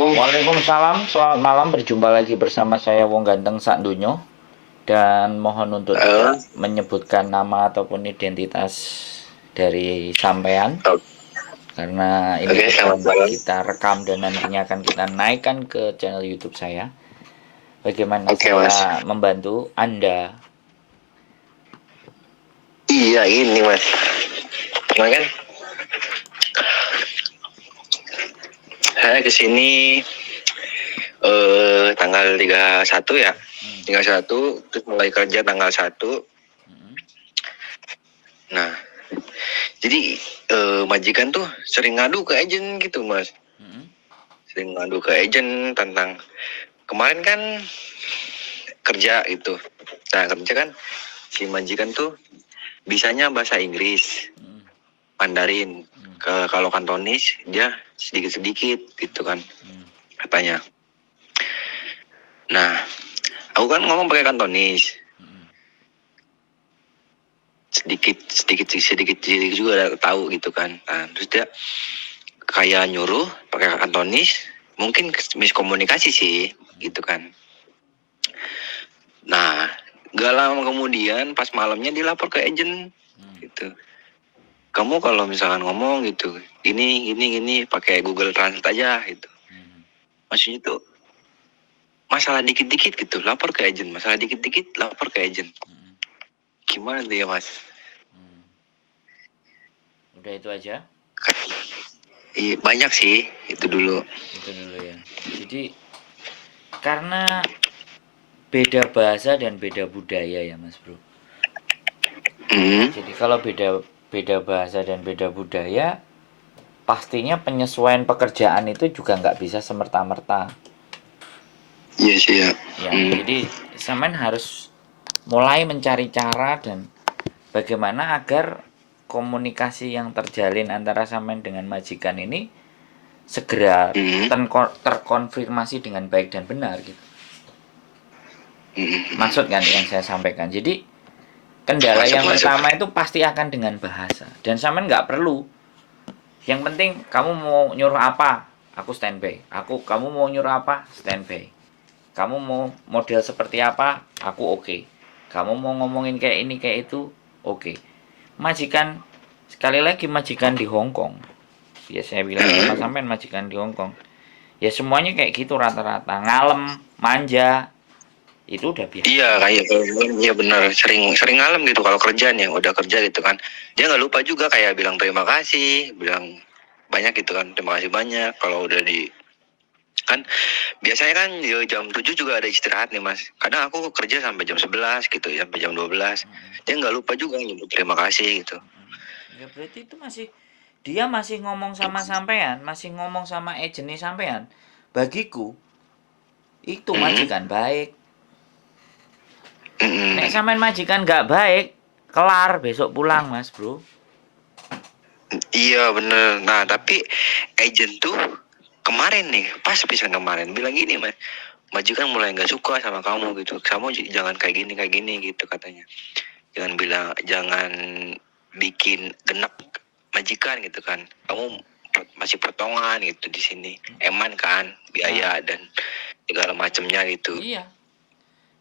Waalaikumsalam, selamat malam. Berjumpa lagi bersama saya Wong Ganteng Sakdunyo. Dan mohon untuk tidak menyebutkan nama ataupun identitas dari sampean. Karena ini kita rekam dan nantinya akan kita naikkan ke channel YouTube saya. Bagaimana saya Mas. membantu Anda? Iya ini Mas. Kan saya kesini tanggal 31 ya. 31 terus mulai kerja tanggal 1. Nah, jadi majikan tuh sering ngadu ke agen gitu Mas. Sering ngadu ke agen tentang kemarin kan kerja gitu. Nah kerja kan si majikan tuh bisanya bahasa Inggris, Mandarin. Kalau Kantonis dia sedikit-sedikit gitu kan katanya. Nah, aku kan ngomong pakai Kantonis. Sedikit juga udah tahu gitu kan. Nah, terus dia kayak nyuruh pakai Kantonis, mungkin miskomunikasi sih gitu kan. Nah, gak lama kemudian pas malamnya dilapor ke agent gitu. Kamu kalau misalkan ngomong gitu, gini pakai Google Translate aja gitu. Maksudnya tuh masalah dikit-dikit gitu, lapor ke agent. Masalah dikit-dikit lapor ke agent. Gimana tuh ya Mas? Udah itu aja? Iya, banyak sih itu dulu. Itu dulu ya. Jadi karena beda bahasa dan beda budaya ya Mas Bro. Jadi kalau beda bahasa dan beda budaya, pastinya penyesuaian pekerjaan itu juga nggak bisa semerta-merta. Iya sih ya. Jadi Samen harus mulai mencari cara dan bagaimana agar komunikasi yang terjalin antara Samen dengan majikan ini segera terkonfirmasi dengan baik dan benar gitu. Maksud kan yang saya sampaikan. Jadi kendala yang pertama itu pasti akan dengan bahasa. Dan Samen nggak perlu. Yang penting kamu mau nyuruh apa, aku standby. Kamu mau nyuruh apa, standby. Kamu mau model seperti apa, aku oke. Kamu mau ngomongin kayak ini kayak itu, oke. Majikan, sekali lagi majikan di Hong Kong. Ya saya bilang sama sampean majikan di Hong Kong. Ya semuanya kayak gitu rata-rata, ngalem, manja. Itu udah biasa. Iya kayak iya benar sering ngalem gitu kalau kerjaan ya udah kerja gitu kan. Dia nggak lupa juga kayak bilang terima kasih, bilang banyak gitu kan, terima kasih banyak kalau udah di kan biasanya kan ya, jam 7 juga ada istirahat nih Mas. Kadang aku kerja sampai jam 11 gitu ya, sampai jam 12. Dia nggak lupa juga nyebut terima kasih gitu. Ya berarti itu dia masih ngomong sama sampean, masih ngomong sama agennya sampean. Bagiku itu majikan baik. Nek sampean majikan nggak baik, kelar besok pulang Mas Bro. Iya bener. Nah tapi agent tuh kemarin nih, pas pisan kemarin bilang gini Mas, majikan mulai nggak suka sama kamu gitu. Kamu jangan kayak gini gitu katanya. Jangan bikin genap majikan gitu kan. Kamu masih potongan gitu di sini. Eman kan biaya dan segala macamnya gitu. Iya.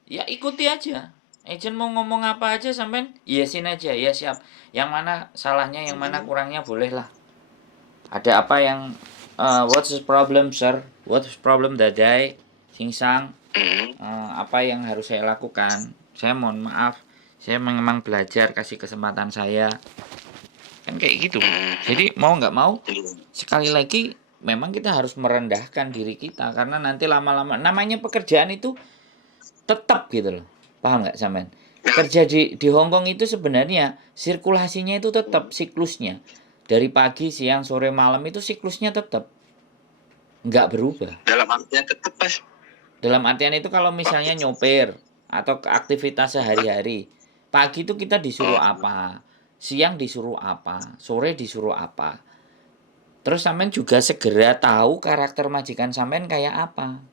Ya ikuti aja. Agent mau ngomong apa aja sampean yesin aja, ya siap. Yang mana salahnya, yang mana kurangnya boleh lah. Ada apa yang what's the problem sir? What's the problem dadai? Singsang. Apa yang harus saya lakukan? Saya mohon maaf. Saya memang belajar, kasih kesempatan saya. Kan kayak gitu. Jadi mau nggak mau, sekali lagi memang kita harus merendahkan diri kita karena nanti lama-lama namanya pekerjaan itu tetap gitu loh. Paham nggak sampean? Kerja di Hong Kong itu sebenarnya sirkulasinya itu tetap siklusnya. Dari pagi, siang, sore, malam itu siklusnya tetap. Nggak berubah. Dalam artian tetap Mas. Dalam artian itu kalau misalnya nyopir atau aktivitas sehari-hari. Pagi itu kita disuruh apa? Siang disuruh apa? Sore disuruh apa? Terus sampean juga segera tahu karakter majikan sampean kayak apa.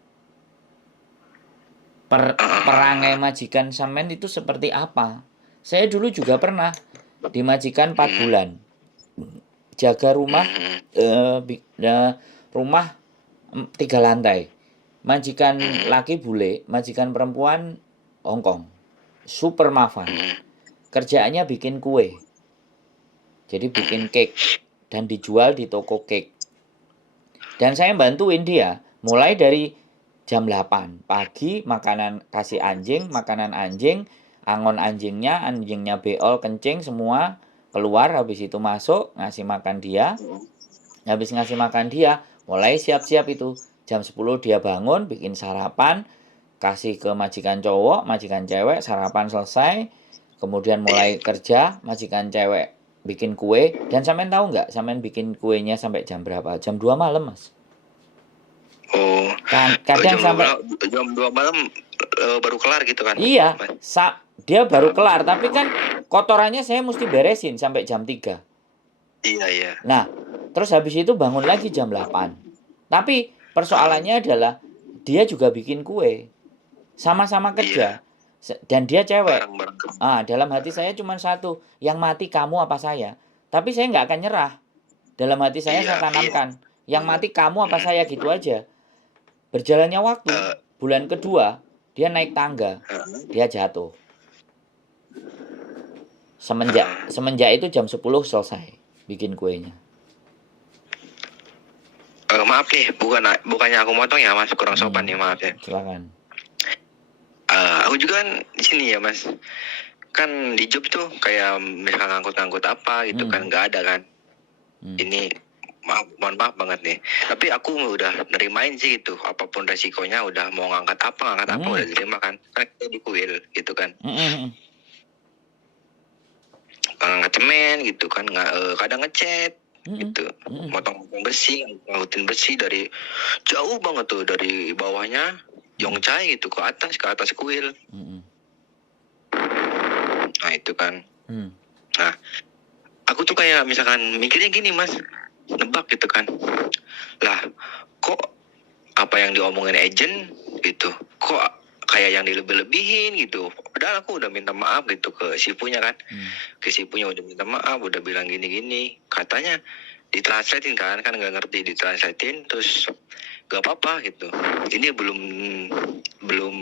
Perangai majikan sampean itu seperti apa. Saya dulu juga pernah dimajikan 4 bulan. Jaga rumah rumah 3 lantai. Majikan laki bule, majikan perempuan Hongkong. Super mapan. Kerjaannya bikin kue. Jadi bikin cake dan dijual di toko cake. Dan saya bantuin dia mulai dari jam 8 pagi kasih anjing, makanan anjing, angon anjingnya beol, kencing semua keluar, habis itu masuk ngasih makan dia. Habis ngasih makan dia, mulai siap-siap itu. Jam 10 dia bangun, bikin sarapan, kasih ke majikan cowok, majikan cewek, sarapan selesai. Kemudian mulai kerja, majikan cewek bikin kue. Dan sampean tahu nggak, sampean bikin kuenya sampai jam berapa? Jam 2 malam, Mas. Oh, Kadang sampai jam 2 malam baru kelar gitu kan? Iya, dia baru kelar, tapi kan kotorannya saya mesti beresin sampai jam 3. Iya. Nah, terus habis itu bangun lagi jam 8. Tapi persoalannya adalah dia juga bikin kue. Sama-sama kerja. Dan dia cewek. Dalam hati saya cuma satu, yang mati kamu apa saya? Tapi saya nggak akan nyerah. Dalam hati saya tanamkan, yang mati kamu apa saya, gitu aja. Berjalannya waktu, bulan kedua, dia naik tangga, dia jatuh. Semenjak itu jam 10 selesai bikin kuenya. Maaf nih, bukannya aku motong ya Mas, kurang sopan nih, maaf ya. Silakan. Aku juga kan di sini ya Mas, kan di job tuh kayak misalkan ngangkut apa gitu kan nggak ada kan. Ini mohon maaf banget nih, tapi aku udah nerimain sih gitu, apapun resikonya, udah mau ngangkat apa udah terima kan, kayak di kuil gitu kan. Ngangkat cemen gitu kan, kadang ngecat gitu, motong besi, ngangkutin besi dari jauh banget tuh, dari bawahnya Yongcai gitu ke atas kuil. Nah itu kan. Nah aku tuh kayak misalkan mikirnya gini Mas, nebak gitu kan, lah kok apa yang diomongin agent gitu kok kayak yang dilebih-lebihin gitu, padahal aku udah minta maaf gitu ke si punya kan. Ke si punya udah minta maaf, udah bilang gini katanya ditranslatein kan nggak ngerti, ditranslatein terus gak apa-apa gitu, ini belum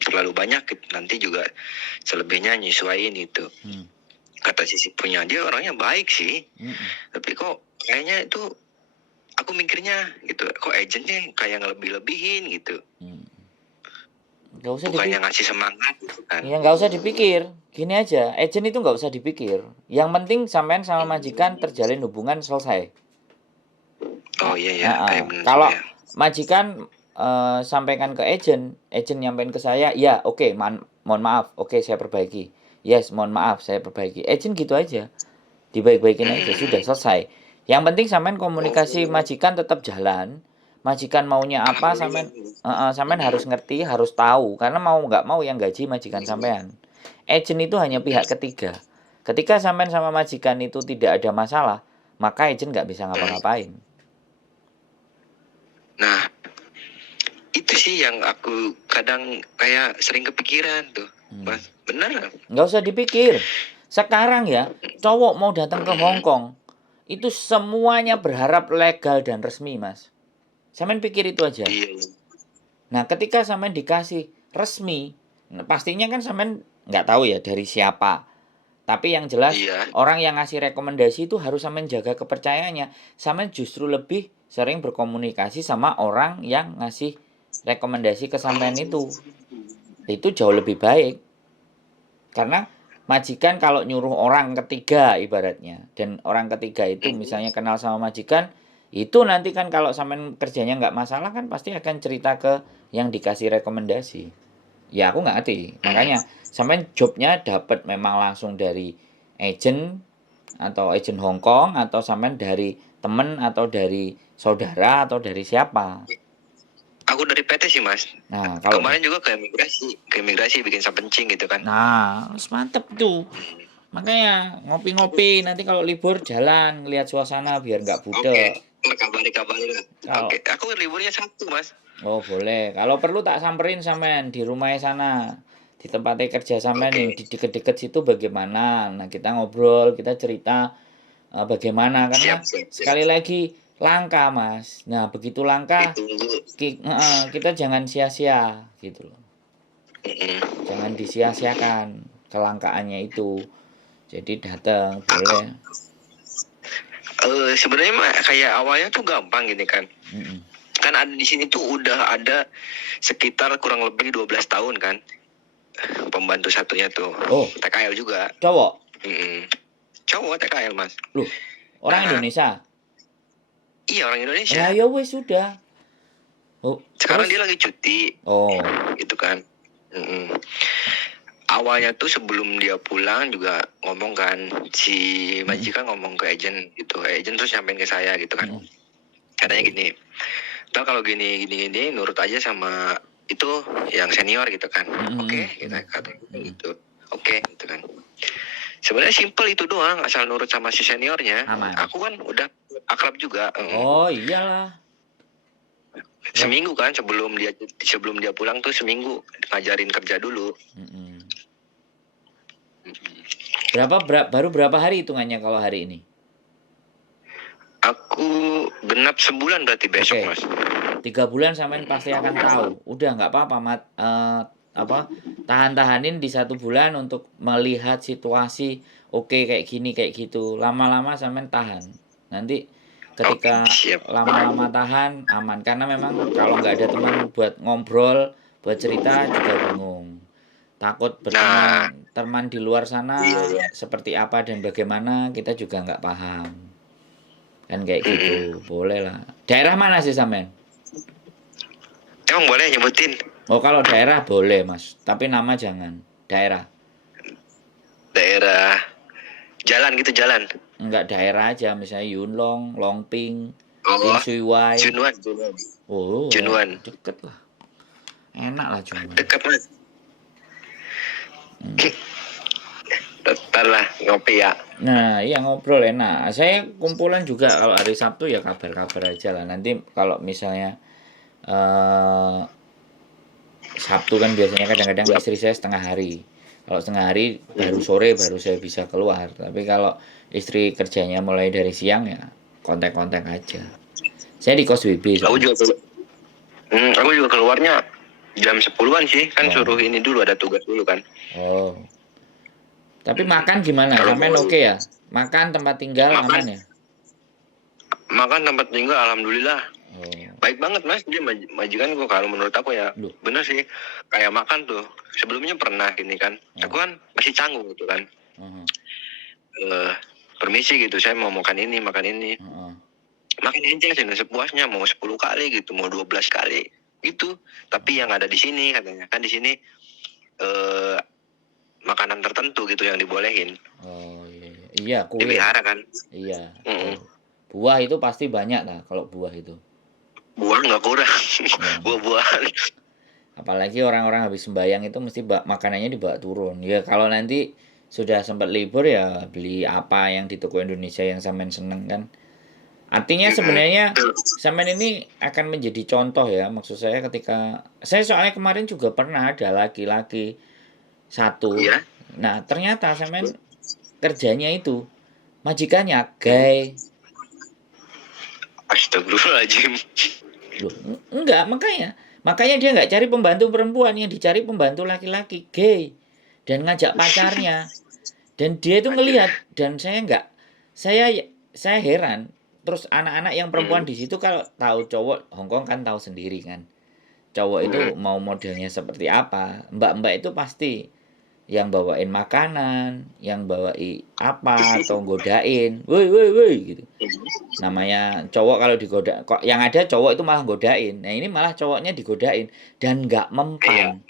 terlalu banyak gitu, nanti juga selebihnya nyesuaiin gitu. Kata si punya, dia orangnya baik sih, tapi kok kayaknya itu aku mikirnya gitu, kok agentnya kayak ngelebih-lebihin gitu. Gak usah bukannya ngasih semangat gitu kan. Ya nggak usah dipikir, gini aja, agent itu nggak usah dipikir, yang penting sampean sama majikan terjalin hubungan, selesai. Oh iya. Kalau majikan sampaikan ke agent nyampein ke saya, ya oke, mohon maaf, oke saya perbaiki, yes mohon maaf saya perbaiki, agent gitu aja, dibaik-baikin aja, sudah selesai. Yang penting sampean komunikasi majikan tetap jalan. Majikan maunya apa, sampean harus ngerti, harus tahu, karena mau nggak mau yang gaji majikan sampean. Agent itu hanya pihak ketiga. Ketika sampean sama majikan itu tidak ada masalah, maka agent nggak bisa ngapa-ngapain. Nah itu sih yang aku kadang kayak sering kepikiran tuh, Mas, bener? Nggak usah dipikir. Sekarang ya, cowok mau datang ke Hongkong, itu semuanya berharap legal dan resmi, Mas. Sampean pikir itu aja. Nah, ketika sampean dikasih resmi, pastinya kan sampean nggak tahu ya dari siapa. Tapi yang jelas, orang yang ngasih rekomendasi itu harus sampean jaga kepercayaannya. Sampean justru lebih sering berkomunikasi sama orang yang ngasih rekomendasi ke sampean itu. Itu jauh lebih baik. Karena majikan kalau nyuruh orang ketiga ibaratnya, dan orang ketiga itu misalnya kenal sama majikan, itu nanti kan kalau sampean kerjanya nggak masalah kan pasti akan cerita ke yang dikasih rekomendasi. Ya aku nggak ngerti, makanya sampean jobnya dapat memang langsung dari agent atau agent Hongkong, atau sampean dari temen atau dari saudara atau dari siapa? Aku dari PT sih Mas. Nah kemarin juga ke imigrasi bikin sapencing gitu kan. Nah mantep tuh. Makanya ngopi-ngopi, nanti kalau libur jalan ngelihat suasana biar nggak budek. Kabari lah. Oke, aku liburnya Sabtu Mas. Oh boleh, kalau perlu tak samperin sampean di rumahnya sana, di tempatnya kerja sampean yang di deket-deket situ bagaimana. Nah kita ngobrol, kita cerita bagaimana, karena sekali lagi langka Mas. Nah begitu langka Ditunggu. kita jangan sia-sia gitu loh. Mm-mm. Jangan disia-siakan kelangkaannya itu. Jadi datang boleh. Sebenarnya mah kayak awalnya tuh gampang gini kan. Mm-mm. Kan ada di sini tuh udah ada sekitar kurang lebih 12 tahun kan. Pembantu satunya tuh. Oh. TKL juga. Cowok? Cowok TKL Mas. Loh, orang Indonesia? Iya, orang Indonesia. Lah ya wes sudah. Oh, sekarang terus? dia lagi cuti. Oh. Gitu kan. Awalnya tuh sebelum dia pulang juga ngomong kan, si majikan ngomong ke agent gitu. Agent terus nyampein ke saya gitu kan. Katanya gini, "Ntar kalau gini nurut aja sama itu yang senior gitu kan." Oke, kita kata gitu. Oke, gitu kan. Sebenarnya simple itu doang, asal nurut sama si seniornya. Aman. Aku kan udah akrab juga. Oh iyalah. Seminggu kan sebelum dia pulang tuh seminggu ngajarin kerja dulu. Baru berapa hari hitungannya kalau hari ini? Aku genap sebulan berarti besok Mas. 3 bulan sampean pasti akan tahu. Udah nggak apa-apa Mat. Tahan-tahanin di 1 bulan untuk melihat situasi. Oke kayak gini kayak gitu. Lama-lama sampean tahan. Nanti ketika lama-lama tahan aman. Karena memang kalau nggak ada teman buat ngobrol, buat cerita juga bingung. Takut berteman teman di luar sana seperti apa dan bagaimana kita juga nggak paham. Kan kayak gitu. Boleh lah. Daerah mana sih sampean? Emang boleh nyebutin? Oh kalau daerah boleh Mas, tapi nama jangan. Daerah. Daerah jalan gitu jalan. Enggak daerah aja, misalnya Yunlong, Longping, Oh, Suiwai. Junwan. Oh, Junwan. Ya, deket lah. Enak lah Junwan. Dekat Mas. Ntar lah ngopi ya. Nah iya ngobrol enak. Saya kumpulan juga kalau hari Sabtu ya kabar-kabar aja lah. Nanti kalau misalnya Sabtu kan biasanya kadang-kadang istri saya setengah hari. Kalau setengah hari baru sore baru saya bisa keluar. Tapi kalau istri kerjanya mulai dari siang ya kontak-kontak aja. Saya di kos WB. Aku juga keluarnya jam 10-an sih. Kan suruh ini dulu, ada tugas dulu kan. Oh. Tapi makan gimana? Sampean oke ya? Makan tempat tinggal aman ya? Makan tempat tinggal alhamdulillah. Oh. Baik banget Mas, dia majikan kok kalau menurut aku ya. Bener sih. Kayak makan tuh. Sebelumnya pernah gini kan. Aku kan masih canggung gitu kan. Permisi gitu, saya mau makan ini. Makan aja sih sepuasnya, mau 10 kali gitu, mau 12 kali gitu. Tapi yang ada di sini katanya, kan di sini makanan tertentu gitu yang dibolehin. Oh iya, kue. Dipelihara kan. Iya. Buah itu pasti banyak lah kalau buah itu. Buah nggak kurang. Buah-buahan. Apalagi orang-orang habis sembahyang itu mesti makanannya dibawa turun. Ya kalau nanti sudah sempat libur ya beli apa yang di toko Indonesia yang sampean seneng kan. Artinya sebenarnya sampean ini akan menjadi contoh ya. Maksud saya ketika saya soalnya kemarin juga pernah ada laki-laki satu. Nah ternyata sampean kerjanya itu majikannya gay. Astagfirullahaladzim. Loh, enggak, makanya dia nggak cari pembantu perempuan, yang dicari pembantu laki-laki gay dan ngajak pacarnya. Dan dia itu ngelihat, dan saya heran. Terus anak-anak yang perempuan di situ kalau tahu cowok Hongkong kan tahu sendiri kan. Cowok itu mau modelnya seperti apa. Mbak-mbak itu pasti yang bawain makanan, yang bawain apa atau godain, woi gitu. Namanya cowok kalau digoda, kok yang ada cowok itu malah godain. Nah ini malah cowoknya digodain dan nggak mempan,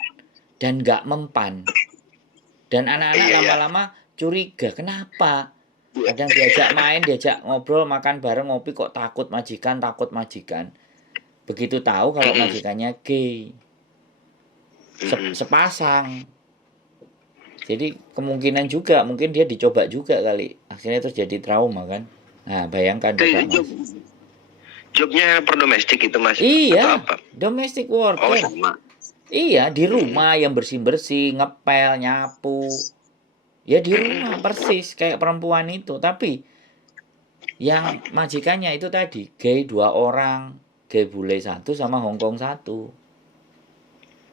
dan anak-anak lama-lama curiga kenapa. Kadang diajak main, diajak ngobrol, makan bareng, ngopi kok takut majikan. Begitu tahu kalau majikannya gay, sepasang. Jadi kemungkinan juga mungkin dia dicoba juga kali. Akhirnya terus jadi trauma kan. Nah, bayangkan coba Mas. Jobnya per domestik itu Mas? Iya, domestic worker. Oh, sama. Iya, di rumah yang bersih-bersih, ngepel, nyapu. Ya di rumah persis kayak perempuan itu, tapi Yang majikannya itu tadi gay 2 orang, gay bule 1 sama Hongkong 1.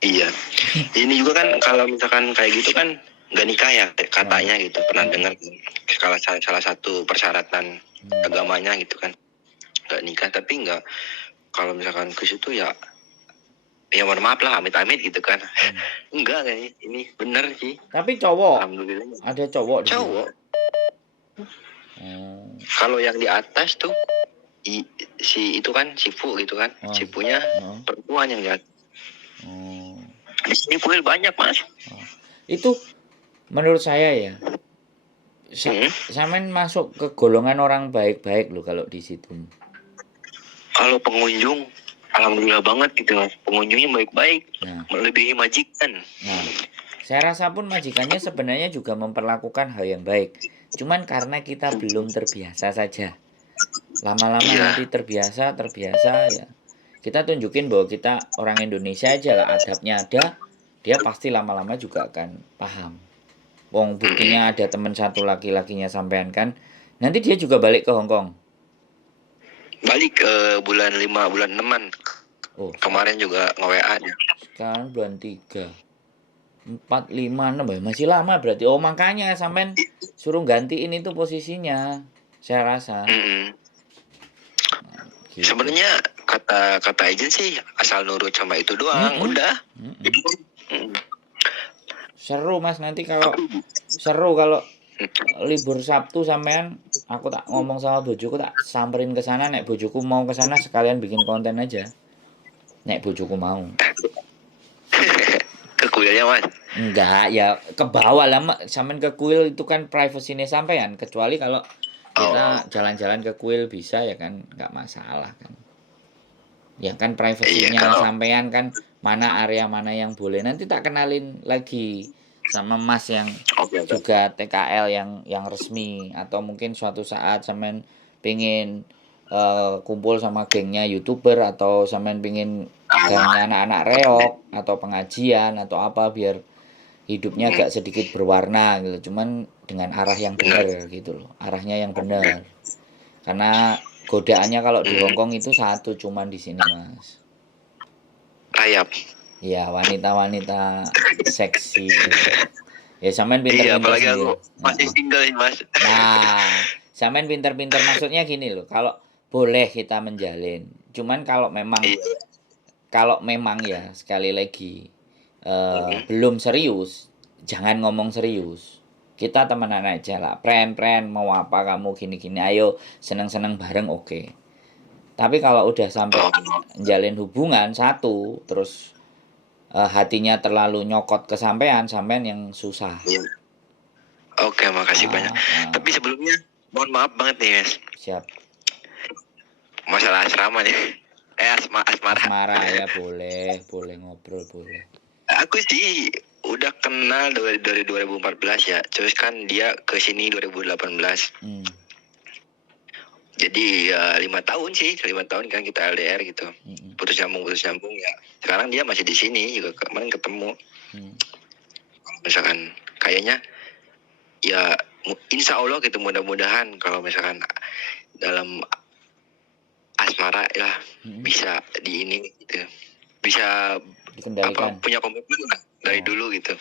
Iya. Ini juga kan kalau misalkan kayak gitu kan nggak nikah ya katanya gitu. Pernah dengar salah satu persyaratan agamanya gitu kan. Nggak nikah, tapi nggak, kalau misalkan ke situ ya mohon maaf lah, amit-amit gitu kan. Enggak kayaknya ini bener sih. Tapi cowok, Alhamdulillah. ada cowok di situ. Cowok. Oh. Kalau yang di atas tuh si itu kan Sifu gitu kan. Sifunya perempuan yang lihat. Di sini kuil banyak, Mas. Itu menurut saya ya. Sampean masuk ke golongan orang baik-baik loh kalau di situ. Kalau pengunjung alhamdulillah banget gitu, Mas. Pengunjungnya baik-baik. Melebihi majikan. Nah, saya rasa pun majikannya sebenarnya juga memperlakukan hal yang baik. Cuman karena kita belum terbiasa saja. Lama-lama nanti terbiasa ya. Kita tunjukin bahwa kita orang Indonesia aja lah, adabnya ada, dia pasti lama-lama juga akan paham. Wong buktinya ada teman satu laki-lakinya sampean kan, nanti dia juga balik ke Hongkong. Balik ke bulan 5, bulan 6-an. Oh, kemarin juga nge-WA aja. Sekarang bulan 3. 4, 5, 6 ya, masih lama berarti. Oh, makanya sampean suruh gantiin itu posisinya. Saya rasa. Gitu. Sebenarnya kata agent sih asal nurut sama itu doang, udah. Seru Mas, nanti kalau libur Sabtu sampean, aku tak ngomong sama bojoku, tak samperin ke sana. Nek bojoku mau ke sana sekalian bikin konten aja. Nek bojoku mau. Ke kuilnya, Mas? Enggak, ya ke bawah lah, sampean ke kuil itu kan privasinya sampean, kecuali kalau kita jalan-jalan ke kuil bisa ya kan, nggak masalah kan. Ya kan privasinya sampean kan, mana area mana yang boleh. Nanti tak kenalin lagi sama Mas yang juga TKL yang resmi, atau mungkin suatu saat sampean pengen kumpul sama gengnya YouTuber, atau sampean pengen gengnya anak-anak reok atau pengajian atau apa, biar hidupnya agak sedikit berwarna gitu, cuman dengan arah yang benar gitu loh, arahnya yang benar. Karena godaannya kalau di Hongkong itu satu, cuman di sini Mas. Rayap. Ya, wanita-wanita seksi. Ya sampean pinter-pinter. Iya, apalagi aku masih single nih, Mas. Nah, sampean pinter-pinter, maksudnya gini loh, kalau boleh kita menjalin. Cuman kalau memang ya sekali lagi belum serius, jangan ngomong serius. Kita temenan aja lah, friend, mau apa kamu gini-gini, ayo seneng-seneng bareng, oke. Tapi kalau udah sampai menjalin hubungan satu, terus hatinya terlalu nyokot ke sampean yang susah. Oke, makasih banyak. Tapi sebelumnya mohon maaf banget nih, Mas. Siap. Masalah asrama nih. Asmara. Asmara ya, boleh ngobrol, boleh. Aku sih udah kenal dari 2014 ya. Terus kan dia ke sini 2018. Jadi 5 tahun kan kita LDR gitu. Putus nyambung ya. Sekarang dia masih di sini juga, kemarin ketemu. Misalkan kayaknya ya insya Allah gitu, mudah-mudahan kalau misalkan dalam asmara ya bisa di ini gitu, bisa dikendalikan, punya komitmen lah dari dulu gitu.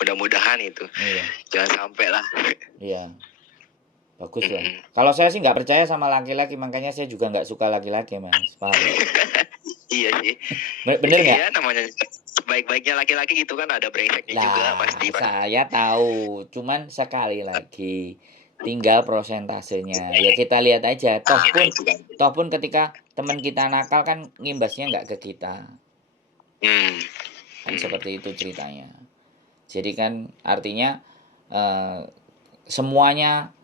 Mudah-mudahan itu jangan sampai lah. Iya, bagus lah. Kalau saya sih nggak percaya sama laki-laki, makanya saya juga nggak suka laki-laki, Mas. Paham? Iya sih. Bener nggak? Iya, namanya baik-baiknya laki-laki gitu kan ada brengseknya juga pasti. Saya tahu, cuman sekali lagi tinggal prosentasenya. Ya kita lihat aja. Toh pun ketika teman kita nakal kan ngimbasnya nggak ke kita. Kan seperti itu ceritanya. Jadi kan artinya semuanya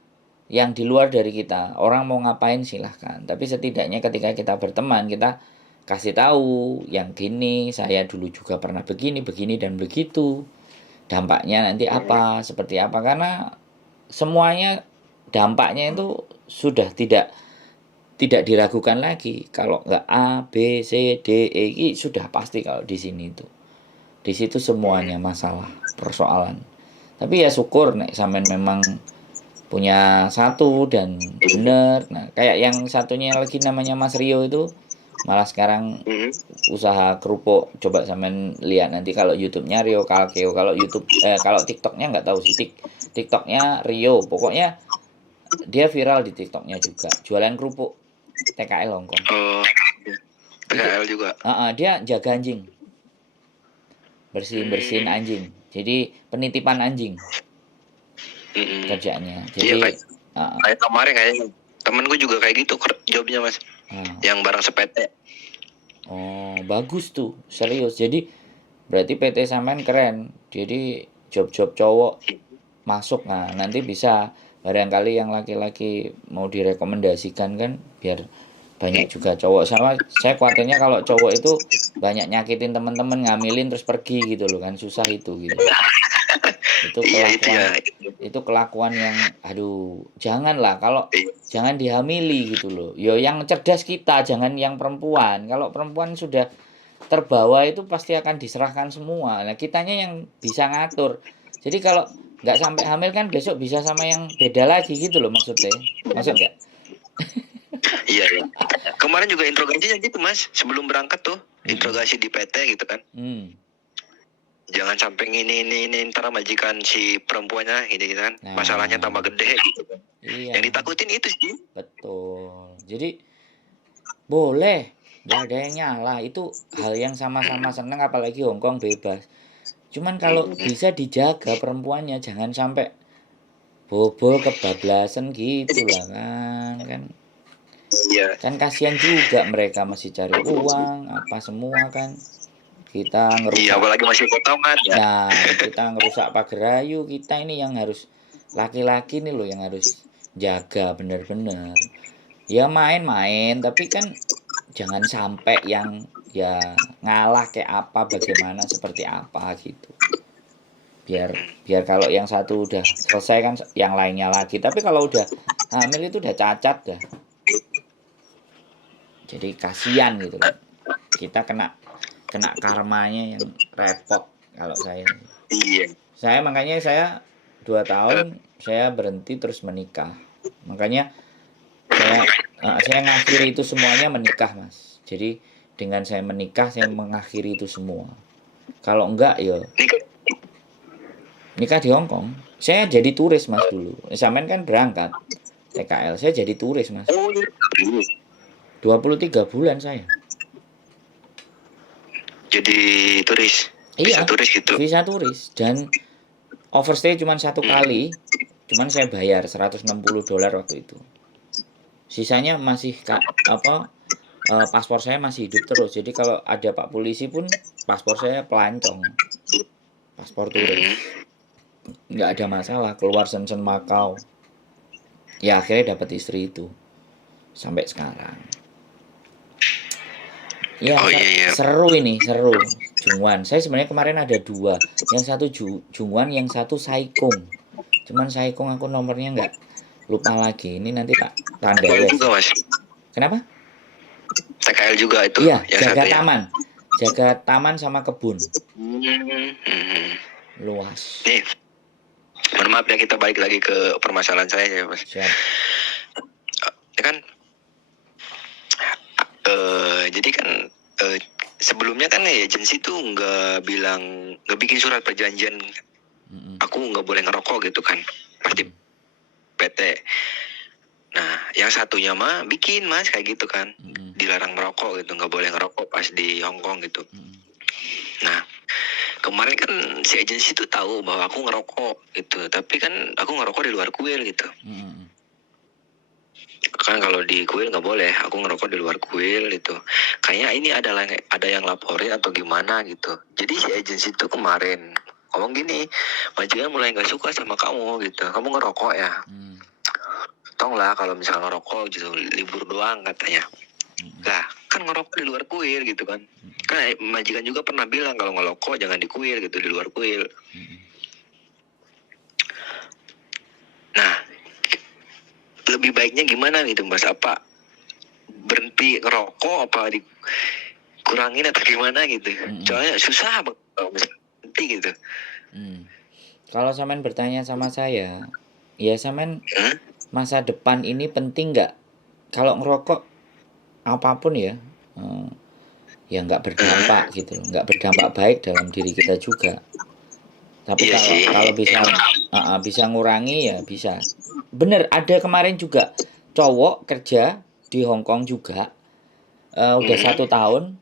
yang di luar dari kita, orang mau ngapain silahkan. Tapi setidaknya ketika kita berteman, kita kasih tahu yang gini, saya dulu juga pernah begini dan begitu. Dampaknya nanti apa, seperti apa, karena semuanya dampaknya itu sudah tidak diragukan lagi. Kalau nggak A, B, C, D, E, sudah pasti kalau di sini itu. Di situ semuanya masalah, persoalan. Tapi ya syukur nek sampean memang punya satu dan bener. Nah, kayak yang satunya lagi namanya Mas Rio itu malah sekarang Hmm. usaha kerupuk. Coba sampean lihat nanti kalau YouTube-nya Rio Kalkeo, kalau kalau TikTok-nya nggak tahu sih. TikTok-nya Rio, pokoknya dia viral di TikTok-nya juga. Jualan kerupuk TKL Hongkong. Oh, Itu PKL juga. dia jaga anjing, bersihin Hmm. anjing. Jadi penitipan anjing Hmm. kerjaannya. Iya, Jadi kayak kemarin kayaknya temenku juga kayak gitu jobnya mas, yang barang sepete. oh bagus tuh, serius. Jadi berarti PT sampean keren. Jadi job-job cowok masuk, nah nanti bisa barangkali yang laki-laki mau direkomendasikan kan, biar banyak juga cowok. Sama saya khawatirnya kalau cowok itu banyak nyakitin teman-teman, ngamilin terus pergi gitu loh kan, susah itu gitu. Itu Iya itu ya. kelakuan yang aduh, janganlah, kalau Iya. jangan dihamili gitu loh. Yo yang cerdas kita, jangan yang perempuan. Kalau perempuan sudah terbawa itu pasti akan diserahkan semua. Nah, kitanya yang bisa ngatur. Jadi kalau nggak sampai hamil kan besok bisa sama yang beda lagi gitu loh maksudnya. Maksud nggak? Iya, iya. Kemarin juga interogasinya gitu mas, sebelum berangkat tuh interogasi di PT gitu kan. Jangan sampai ini ntar majikan si perempuannya ini gitu kan. Nah, Masalahnya tambah gede gitu kan. iya. Yang ditakutin itu sih. Betul. Jadi boleh, nggak ada yang nyala. Itu hal yang sama-sama seneng, apalagi Hongkong bebas. Cuman kalau bisa dijaga perempuannya, jangan sampai bobol kebablasan gitu lah kan. Iya. Kan kasihan juga, mereka masih cari uang apa semua kan. Kita Iya, ngerusak. apalagi masih potongan ya. Nah, kita ngerusak pagar ayu, kita ini yang harus, laki-laki nih loh yang harus jaga bener-bener. Ya main-main, tapi kan jangan sampai yang ya ngalah kayak apa, bagaimana, seperti apa gitu. Biar kalau yang satu udah selesai kan yang lainnya lagi. Tapi kalau udah hamil itu udah cacat dah. Jadi kasihan gitu loh. Kita kena karmanya yang repot kalau saya. Iya. Makanya saya 2 tahun saya berhenti terus menikah. Makanya saya ngakhiri itu semuanya menikah, Mas. Jadi dengan saya menikah saya mengakhiri itu semua. Kalau enggak ya nikah di Hong Kong. Saya jadi turis, Mas, dulu. Sampean kan berangkat TKL, saya jadi turis, Mas. Oh, iya. 23 bulan saya. Jadi turis. Iya, Bisa turis gitu. visa turis, dan overstay cuma 1 kali. Cuman saya bayar $160 waktu itu. Sisanya masih paspor saya masih hidup terus. Jadi kalau ada Pak Polisi pun paspor saya pelancong. Paspor turis. Nggak ada masalah, keluar Shenzhen Macau. Ya akhirnya dapat istri itu. Sampai sekarang. Ya, iya. seru ini, seru. Jungwan. Saya sebenarnya kemarin ada 2. Yang satu Jungwan, yang satu Saikong. Cuman Saikong aku nomornya nggak, lupa lagi. Ini nanti tak tanda ya. juga mas. Kenapa? TKL juga itu. Iya, yang jaga satu taman. Jaga taman sama kebun. Luas. Nih, mohon maaf ya, kita balik lagi ke permasalahan saya ya mas. Siap. Ya kan, jadi kan sebelumnya kan agensi tuh nggak bikin surat perjanjian. Aku nggak boleh ngerokok gitu kan, pasti PT. Nah, yang satunya mah bikin mas kayak gitu kan, dilarang merokok gitu, nggak boleh ngerokok pas di Hong Kong gitu. Nah, kemarin kan si agensi tuh tahu bahwa aku ngerokok gitu, tapi kan aku ngerokok di luar kuil gitu. Kan kalau di kuil nggak boleh, aku ngerokok di luar kuil gitu. Kayaknya ini ada yang laporin atau gimana gitu. Jadi si agensi tuh kemarin ngomong gini, majikan mulai nggak suka sama kamu gitu, kamu ngerokok ya. Tolonglah kalau misalnya ngerokok gitu, libur doang katanya. Lah kan ngerokok di luar kuil gitu kan. Kan majikan juga pernah bilang kalau ngerokok jangan di kuil gitu, di luar kuil. Nah, lebih baiknya gimana gitu mas? Apa berhenti ngerokok, apa dikurangin atau gimana gitu? Soalnya susah banget berhenti gitu. Kalau sampean bertanya sama saya, ya sampean Hmm? masa depan ini penting nggak? Kalau ngerokok apapun ya, ya nggak berdampak Hmm? gitu loh, nggak berdampak baik dalam diri kita juga. Tapi Iya kalau sih. kalau bisa Emang. bisa ngurangi ya bisa. Bener, ada kemarin juga cowok kerja di Hong Kong juga, udah Hmm? 1 tahun,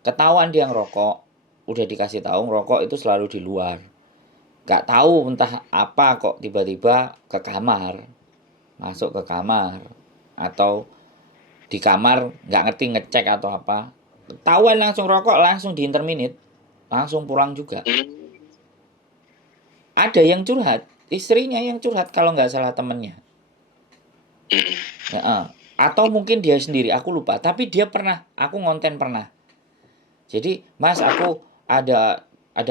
ketahuan dia ngerokok, udah dikasih tahu ngerokok itu selalu di luar. Nggak tahu entah apa kok tiba-tiba ke kamar, masuk ke kamar, atau di kamar nggak ngerti ngecek atau apa. Ketahuan langsung rokok, langsung di interminate, langsung pulang juga. Hmm? Ada yang curhat, istrinya yang curhat kalau nggak salah temennya. Hmm? Ya, atau mungkin dia sendiri, aku lupa. Tapi dia pernah, aku ngonten pernah. Jadi, Mas, aku ada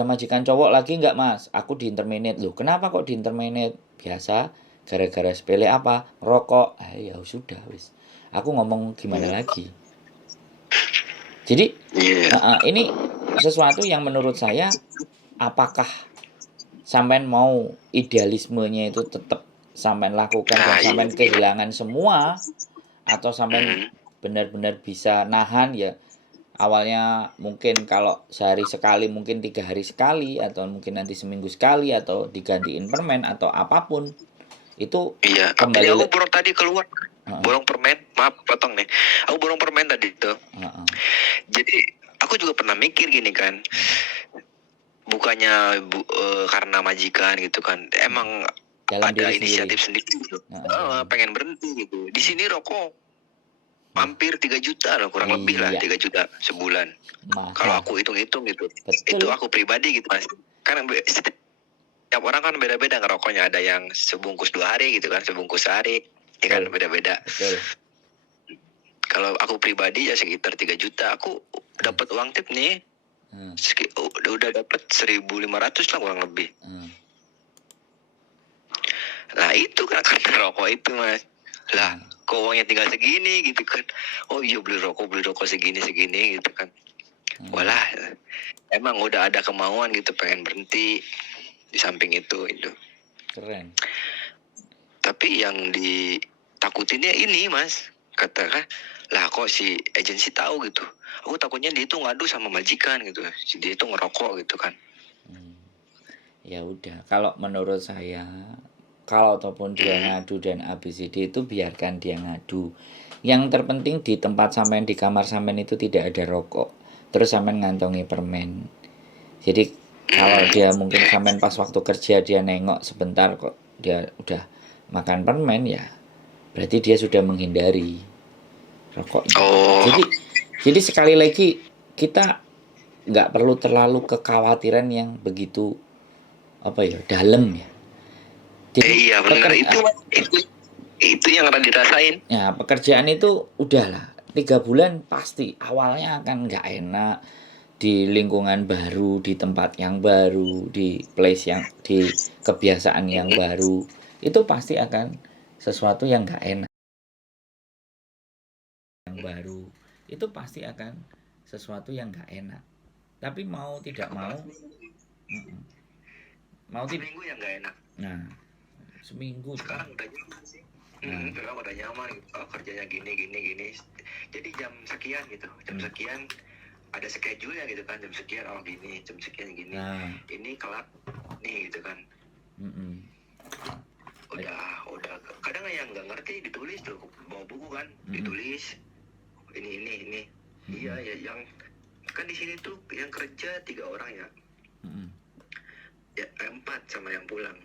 majikan cowok lagi nggak, Mas? Aku di interminate. Loh, kenapa kok di interminate? Biasa, gara-gara sepele apa? Rokok. Ah, ya sudah, wis. Aku ngomong gimana lagi? Jadi, Iya. ini sesuatu yang menurut saya, apakah sampean mau idealismenya itu tetap sampean lakukan dan Nah, iya. sampean kehilangan semua, atau sampean Hmm? benar-benar bisa nahan ya, awalnya mungkin kalau sehari sekali mungkin 3 hari sekali, atau mungkin nanti seminggu sekali, atau digantiin permen atau apapun itu Iya. Ini kembali aku borong tadi keluar. heeh, Borong permen. Maaf, potong nih. Aku borong permen tadi tuh. heeh, Jadi aku juga pernah mikir gini kan. heeh, Bukannya karena majikan gitu kan. Emang dalam ada diri sendiri. inisiatif sendiri gitu. Heeh, dalam Pengen berhenti gitu. Di heeh, sini rokok nah, hampir 3 juta lah, kurang lebih lah iya, 3 juta sebulan. Kalau mahal, aku hitung-hitung gitu. Itu betul, aku pribadi gitu Mas. Kan setiap orang kan beda-beda ngerokoknya. Ada yang sebungkus 2 hari gitu kan, sebungkus sehari. Ya kan betul, beda-beda. betul, Kalau aku pribadi ya sekitar 3 juta. Aku dapat uang tip nih. heeh, Udah dapat 1.500 lah kurang lebih. heeh, Nah itu kan karena rokok itu Mas. Lah heeh, kok uangnya tinggal segini gitu kan. Oh iya beli rokok segini gitu kan. heeh, Walah, emang udah ada kemauan gitu pengen berhenti di samping itu. keren, Tapi yang ditakutinnya ini Mas, katakan lah kok si agensi tahu gitu. Aku takutnya dia itu ngadu sama majikan gitu. Dia itu ngerokok gitu kan. ya udah, kalau menurut saya, kalau ataupun dia Hmm. ngadu dan ABCD itu biarkan dia ngadu. Yang terpenting di tempat sampean, di kamar sampean itu tidak ada rokok. Terus sampean ngantongi permen. Jadi kalau dia mungkin sampean pas waktu kerja dia nengok sebentar kok dia udah makan permen, ya berarti dia sudah menghindari rokoknya. Oh, Jadi sekali lagi, kita nggak perlu terlalu kekhawatiran yang begitu apa ya, dalam ya. Jadi iya benar itu yang pernah dirasain. ya, pekerjaan itu udahlah 3 bulan pasti awalnya akan nggak enak, di lingkungan baru, di tempat yang baru, di place yang, di kebiasaan yang baru, itu pasti akan sesuatu yang nggak enak. Yang baru itu pasti akan sesuatu yang nggak enak. Tapi mau tidak mau, mau tidak, Seminggu yang nggak enak. nah seminggu Sekarang udah nyaman sih. nah, Sekarang udah nyaman gitu. Kerjanya gini. Jadi jam sekian gitu. Jam sekian ada schedule ya gitu kan. Jam sekian gini, jam sekian gini. nah, Ini kelak nih gitu kan. Udah kadang yang nggak ngerti ditulis tuh bawa buku kan, ditulis ini. Iya ya yang kan di sini tuh yang kerja 3 orang ya. Ya 4 sama yang pulang.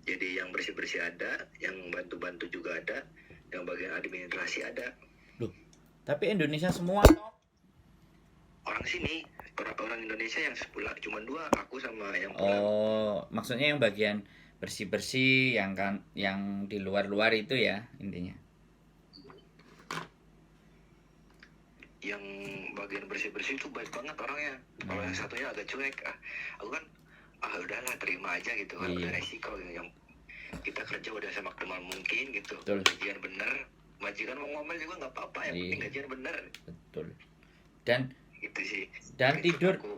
Jadi yang bersih-bersih ada, yang bantu-bantu juga ada, yang bagian administrasi ada. Loh, tapi Indonesia semua toh? Orang sini, orang Indonesia yang sepulang cuma 2, aku sama yang pulang. Oh, maksudnya yang bagian bersih-bersih, yang kan, yang di luar-luar itu ya intinya. Yang bagian bersih-bersih itu baik banget orangnya. Kalau yang satunya agak cuek, aku kan udahlah terima aja gitu kan, udah resiko gitu. Yang kita kerja udah semaksimal mungkin gitu. Betul. Gajian bener, majikan mau ngomel juga nggak apa-apa, yang penting gajian bener. Betul. Dan Gitu sih. dan Itu tidur aku.